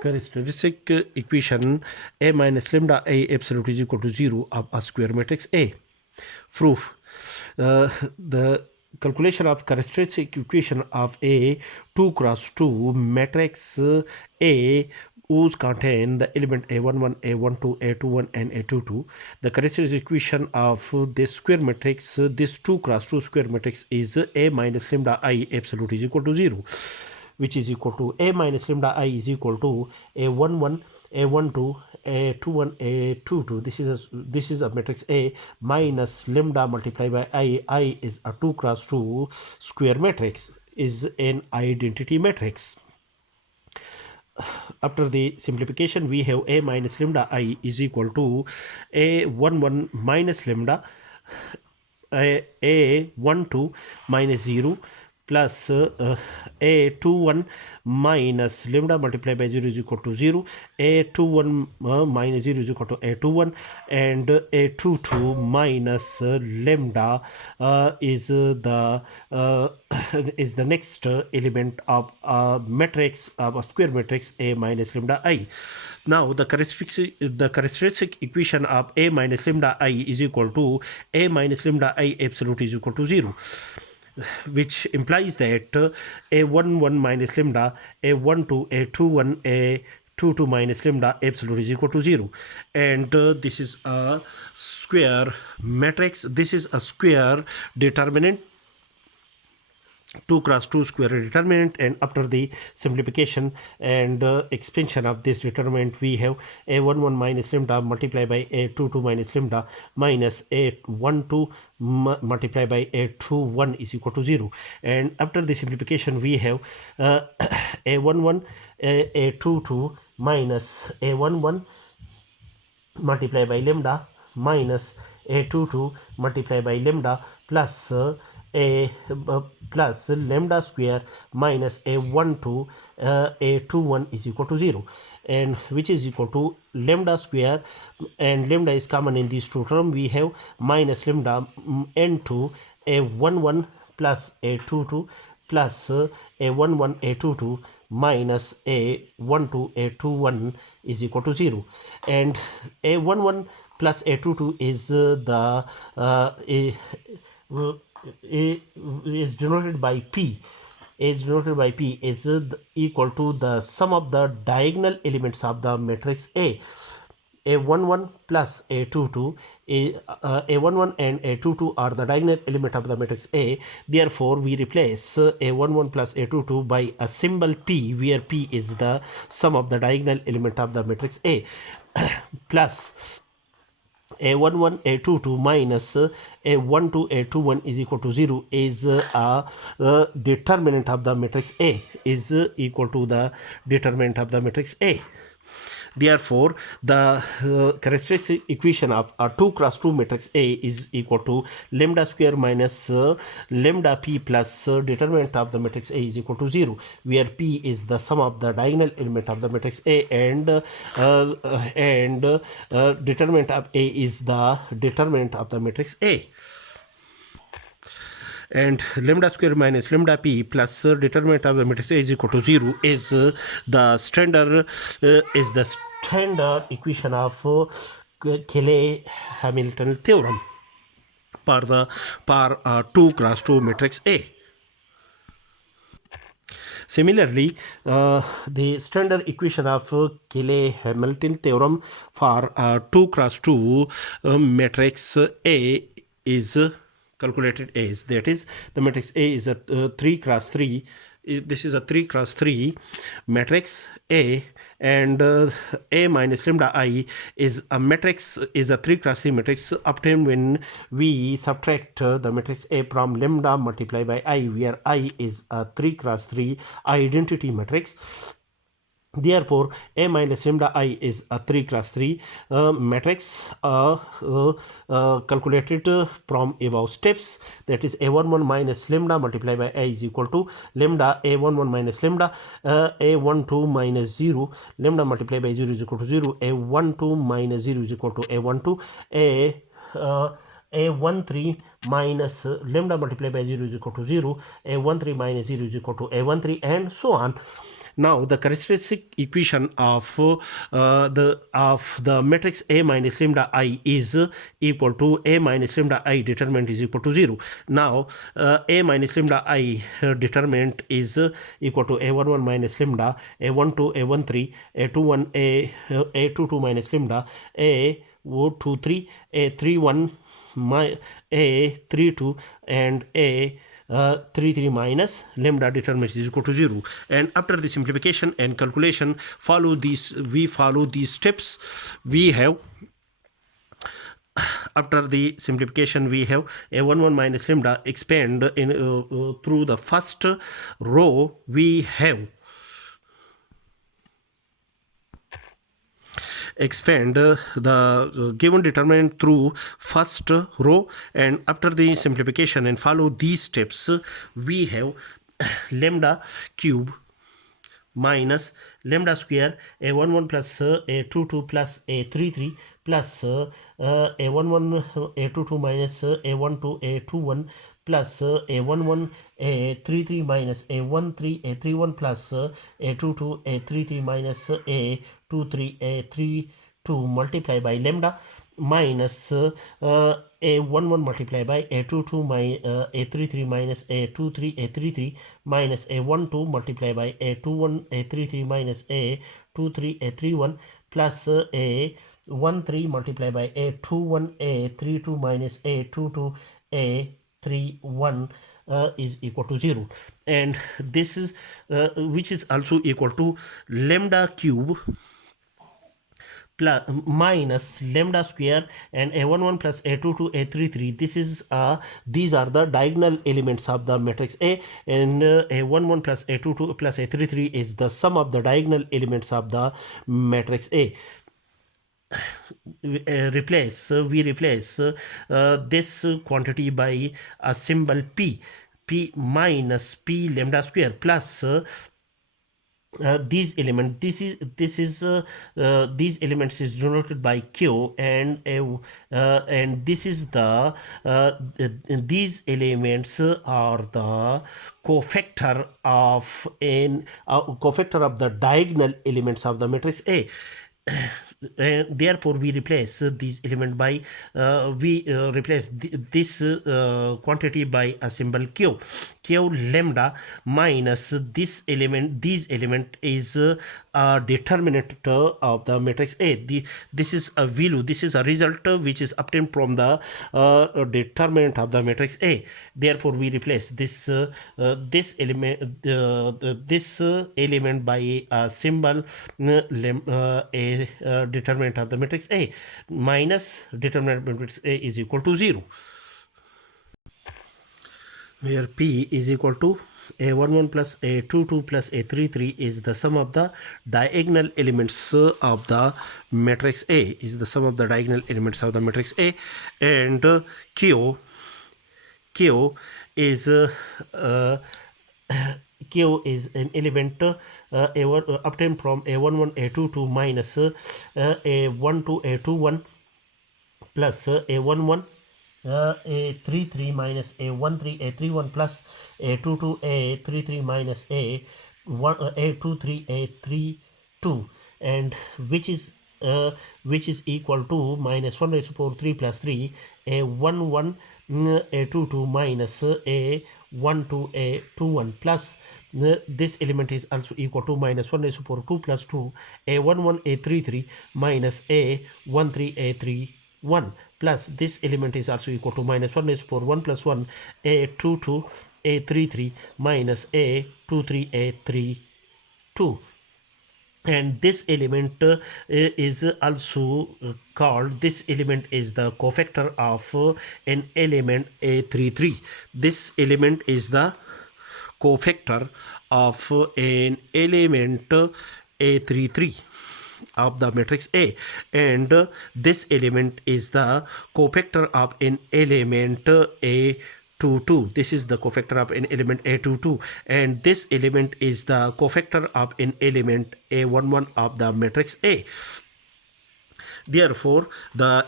characteristic equation A minus lambda A absolute is equal to 0 of a square matrix A. Proof. The calculation of characteristic equation of a 2 cross 2 matrix A whose contain the element a11, a12, a21 and a22. The characteristic equation of this square matrix, this 2 cross 2 square matrix, is a minus lambda I absolute is equal to 0, which is equal to a minus lambda I is equal to a11, a12, a21, a22. This is a matrix A minus lambda multiplied by I is a 2 cross 2 square matrix, is an identity matrix. After the simplification, we have a minus lambda I is equal to a11 minus lambda a12 minus 0 plus a21 minus lambda multiplied by 0 is equal to 0, a21 minus 0 is equal to a21, and a22 minus lambda is the next element of a matrix, of a square matrix A minus lambda I. Now the characteristic equation of A minus lambda I is equal to A minus lambda I absolute is equal to 0, which implies that a11 minus lambda, a12, a21, a22 minus lambda absolute is equal to 0. And this is a square matrix. This is a square determinant, 2 cross 2 square determinant, and after the simplification and expansion of this determinant, we have a11 minus lambda multiplied by a22 minus lambda minus a12 multiplied by a21 is equal to 0. And after the simplification, we have a11 a22 minus a11 multiplied by lambda minus a22 multiplied by lambda plus plus lambda square minus a12 a21 is equal to 0, and which is equal to lambda square, and lambda is common in these two terms. We have minus lambda n2 a11 plus a22 plus a11 a22 minus a12 a21 is equal to 0, and a11 plus a22 is is denoted by P. Is denoted by P is equal to the sum of the diagonal elements of the matrix A. A11 plus A22, A11 and A22 are the diagonal element of the matrix A. Therefore, we replace A11 plus A22 by a symbol P, where P is the sum of the diagonal element of the matrix A, plus a11 a22 minus a12 a21 is equal to 0 is a determinant of the matrix A, is equal to the determinant of the matrix A. Therefore, the characteristic equation of a 2 cross 2 matrix A is equal to lambda square minus lambda P plus determinant of the matrix A is equal to 0, where P is the sum of the diagonal element of the matrix A, and determinant of A is the determinant of the matrix A. And lambda square minus lambda P plus determinant of the matrix A is equal to 0 is the standard equation of lA-Hamilton theorem for 2 cross 2 matrix A. Similarly, the standard equation of lA-Hamilton theorem for 2 cross 2 matrix A is calculated as, that is, the matrix A is a 3 cross 3. This is a 3 cross 3 matrix A, and A minus lambda I is a matrix, is a 3 cross 3 matrix obtained when we subtract the matrix A from lambda multiplied by I, where I is a 3 cross 3 identity matrix. Therefore, A minus lambda I is a 3 cross 3 matrix calculated from above steps, that is A11 minus lambda multiplied by I is equal to lambda A11 minus lambda A12 minus 0, lambda multiplied by 0 is equal to 0, A12 minus 0 is equal to A12, A13 minus lambda multiplied by 0 is equal to 0, A13 minus 0 is equal to A13, and so on. Now the characteristic equation of the matrix A minus lambda I is equal to A minus lambda I determinant is equal to 0. Now A minus lambda I determinant is equal to A11 minus lambda, A12, A13, A21, A22 minus lambda, A23, A31, A32, and A33 minus lambda determinant is equal to 0. And after the simplification and calculation, we follow these steps. We have, after the simplification, we have A11 minus lambda expand in through the first row. We have expand the given determinant through first row, and after the simplification and follow these steps, we have lambda cube minus lambda square A11 plus A22 plus A33 plus A11 A22 minus A12 A21 plus A11 A33 minus A13 A31 plus A22 A33 minus A23 A32 multiplied by lambda minus A11 multiplied by A22 A33 minus A23 A33 minus A12 multiplied by A21 A33 minus A23 A31 plus A13 multiplied by A21 A32 minus A22 A31 is equal to 0. And this is which is also equal to lambda cube plus minus lambda square and A11 plus A22 A33. These are the diagonal elements of the matrix A, and A11 plus A22 plus A33 is the sum of the diagonal elements of the matrix A. We replace this quantity by a symbol P minus P lambda square plus these elements. These elements is denoted by Q, and this is the these elements are the cofactor of the diagonal elements of the matrix A. Therefore we replace these element by replace this quantity by a symbol Q lambda minus these element is a determinant of the matrix A. This is a value, this is a result which is obtained from the determinant of the matrix A. Therefore we replace this element by a symbol A determinant of the matrix A minus determinant of matrix A is equal to 0, where P is equal to A11 plus A22 plus A33 is the sum of the diagonal elements of the matrix A, is the sum of the diagonal elements of the matrix A, and Q is Q is an element obtained from A11 A22 minus A12 A21 plus A11 A33 minus A13 A31 plus A22 A33 minus A23 A32, and which is equal to minus 1 raised to power 3 plus 3 A11 A22 minus A12 A21 plus this element is also equal to minus 1 raised to power 2 plus 2 A11 A33 minus A13 A31 plus this element is also equal to minus 1 raised to power 1 plus 1 A22 A33 minus A23 A32. And this element is also called, this element is the cofactor of an element A33. This element is the cofactor of an element A33 of the matrix A, and this element is the cofactor of an element A22. This is the cofactor of an element A22, and this element is the cofactor of an element A11 of the matrix A. Therefore the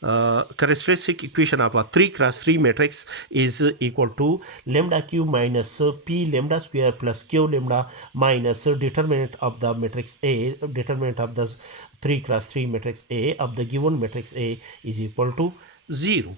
characteristic equation of a 3 cross 3 matrix is equal to lambda q minus p lambda square plus q lambda minus determinant of the matrix A, determinant of the 3 cross 3 matrix A of the given matrix A is equal to 0.